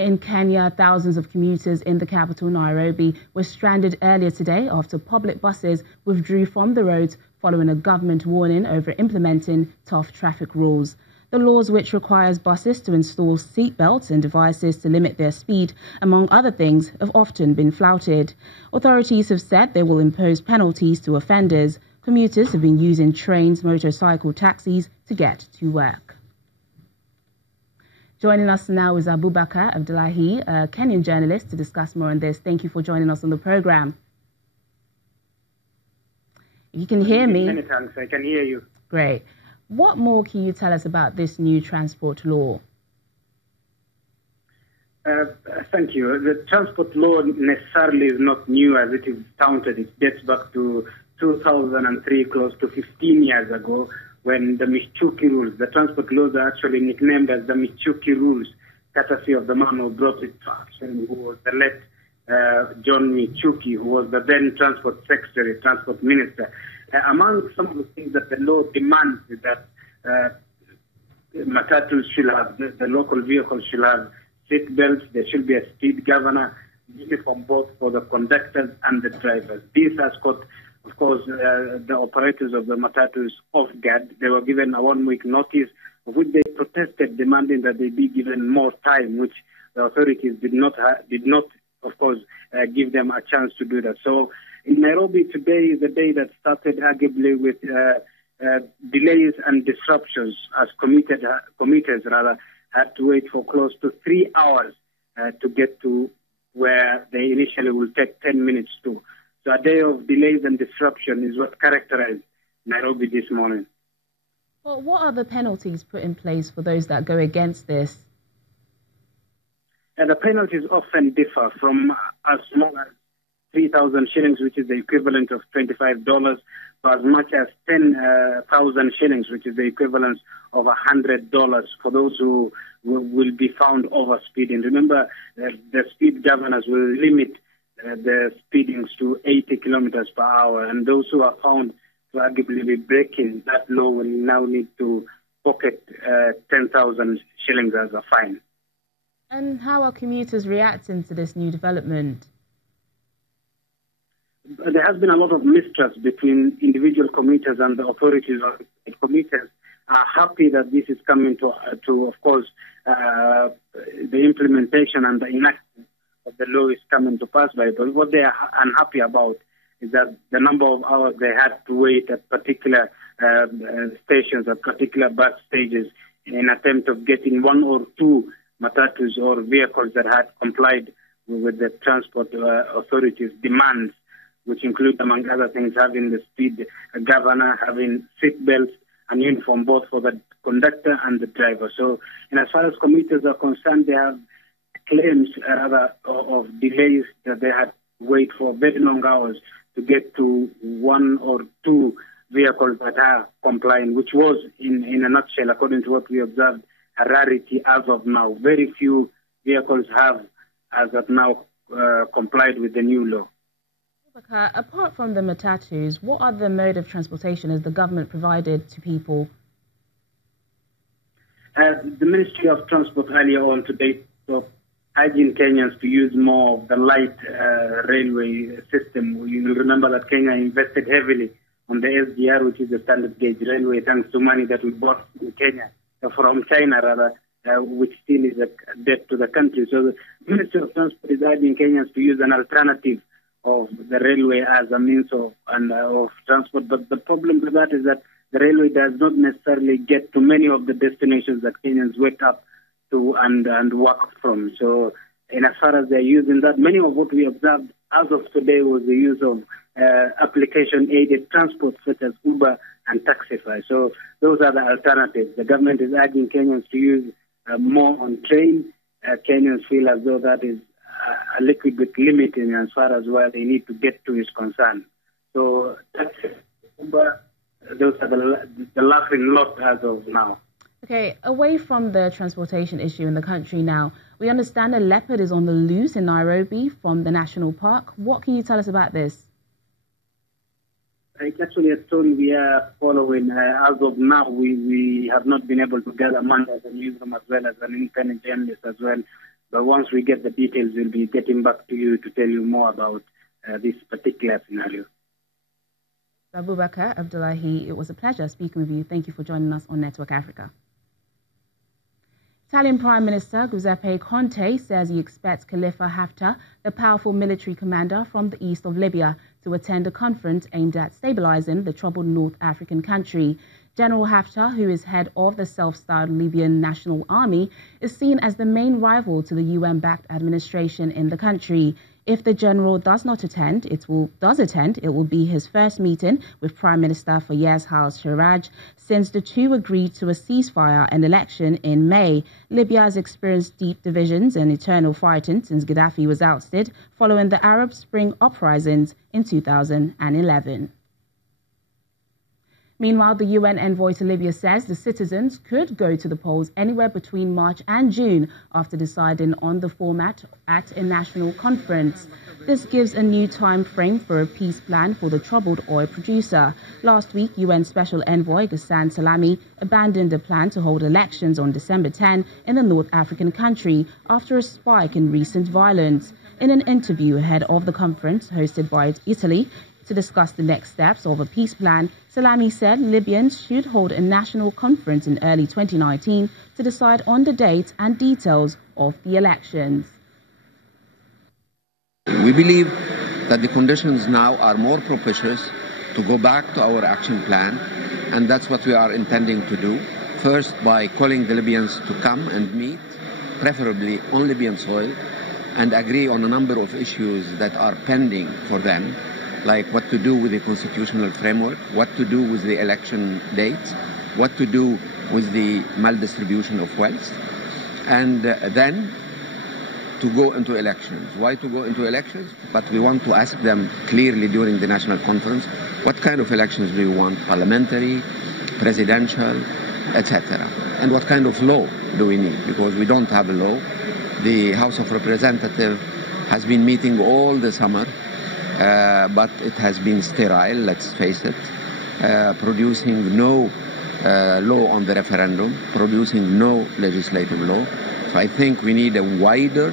In Kenya, thousands of commuters in the capital, Nairobi, were stranded earlier today after public buses withdrew from the roads following a government warning over implementing tough traffic rules. The laws, which requires buses to install seatbelts and devices to limit their speed, among other things, have often been flouted. Authorities have said they will impose penalties to offenders. Commuters have been using trains, motorcycle taxis to get to work. Joining us now is Abubakar Abdullahi, a Kenyan journalist, to discuss more on this. Thank you for joining us on the program. You can hear me? Many thanks. I can hear you. Great. What more can you tell us about this new transport law? Thank you. The transport law necessarily is not new as it is counted. It dates back to 2003, close to 15 years ago, when the Michuki rules, the transport laws are actually nicknamed as the Michuki rules, courtesy of the man who brought it to action, who was the late John Michuki, who was the then transport secretary, transport minister. Among some of the things that the law demands is that matatus should have, the local vehicles should have seat belts, there should be a speed governor, uniform both for the conductors and the drivers. This has caught, of course, the operators of the matatus off guard. They were given a 1-week notice, of which they protested, demanding that they be given more time, which the authorities did not, of course, give them a chance to do that. So in Nairobi today is the day that started arguably with delays and disruptions, as commuters had to wait for close to 3 hours to get to where they initially will take 10 minutes to. So a day of delays and disruption is what characterized Nairobi this morning. Well, what are the penalties put in place for those that go against this? The penalties often differ from as small as 3,000 shillings, which is the equivalent of $25, to as much as 10,000 shillings, which is the equivalent of $100 for those who will be found over speeding. Remember, the speed governors will limit the speedings to 80 kilometers per hour, and those who are found to arguably be breaking that law will now need to pocket 10,000 shillings as a fine. And how are commuters reacting to this new development? There has been a lot of mistrust between individual commuters and the authorities. Commuters are happy that this is coming to of course, the implementation and the enactment of the law is coming to pass by. But what they are unhappy about is that the number of hours they had to wait at particular stations, at particular bus stages, in attempt of getting 1 or 2 matatus or vehicles that had complied with the transport authorities' demands, which include, among other things, having the speed governor, having seat belts and uniform both for the conductor and the driver. So, as far as commuters are concerned, they have claims of delays that they had to wait for very long hours to get to 1 or 2 vehicles that are complying, which was, in a nutshell, according to what we observed, a rarity as of now. Very few vehicles have, as of now, complied with the new law. Apart from the matatus, what other mode of transportation has the government provided to people? The Ministry of Transport earlier on today urging Kenyans to use more of the light railway system. You will remember that Kenya invested heavily on the SGR, which is the standard gauge railway, thanks to money that we bought in Kenya, from China rather, which still is a debt to the country. So the Ministry of Transport is urging Kenyans to use an alternative of the railway as a means of transport. But the problem with that is that the railway does not necessarily get to many of the destinations that Kenyans wake up to and work from. So, in as far as they're using that, many of what we observed as of today was the use of application-aided transport such as Uber and Taxify. So those are the alternatives. The government is urging Kenyans to use more on train. Kenyans feel as though that is a little bit limiting as far as where they need to get to is concerned. So Uber, those are the laughing lot as of now. Okay, away from the transportation issue in the country now, we understand a leopard is on the loose in Nairobi from the national park. What can you tell us about this? It's actually a story we are following. As of now, we have not been able to gather money as a newsroom as well as an independent journalist as well But once we get the details, we'll be getting back to you to tell you more about this particular scenario. Abubakar Abdullahi, it was a pleasure speaking with you. Thank you for joining us on Network Africa. Italian Prime Minister Giuseppe Conte says he expects Khalifa Haftar, the powerful military commander from the east of Libya, to attend a conference aimed at stabilizing the troubled North African country. General Haftar, who is head of the self-styled Libyan National Army, is seen as the main rival to the UN-backed administration in the country. If the general does attend, it will be his first meeting with Prime Minister Fayez al-Sarraj since the two agreed to a ceasefire and election in May. Libya has experienced deep divisions and eternal fighting since Gaddafi was ousted following the Arab Spring uprisings in 2011. Meanwhile, the UN envoy to Libya says the citizens could go to the polls anywhere between March and June after deciding on the format at a national conference. This gives a new time frame for a peace plan for the troubled oil producer. Last week, UN Special Envoy Ghassan Salami abandoned a plan to hold elections on December 10 in the North African country after a spike in recent violence. In an interview ahead of the conference hosted by Italy, to discuss the next steps of a peace plan, Salami said Libyans should hold a national conference in early 2019 to decide on the date and details of the elections. We believe that the conditions now are more propitious to go back to our action plan, and that's what we are intending to do. First, by calling the Libyans to come and meet, preferably on Libyan soil, and agree on a number of issues that are pending for them, like what to do with the constitutional framework, what to do with the election dates, what to do with the maldistribution of wealth, and then to go into elections. Why to go into elections? But we want to ask them clearly during the national conference, what kind of elections do you want? Parliamentary, presidential, etc. And what kind of law do we need? Because we don't have a law. The House of Representatives has been meeting all the summer, but it has been sterile, let's face it, producing no law on the referendum, producing no legislative law. So I think we need a wider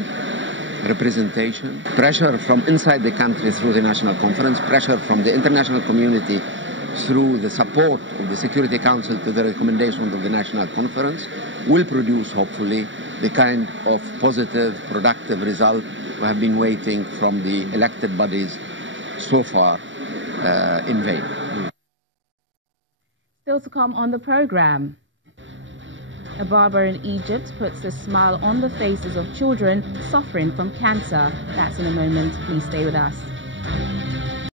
representation, pressure from inside the country through the National Conference, pressure from the international community through the support of the Security Council to the recommendations of the National Conference, will produce, hopefully, the kind of positive, productive result we have been waiting from the elected bodies so far in vain. Still to come on the program. A barber in Egypt puts a smile on the faces of children suffering from cancer. That's in a moment. Please stay with us.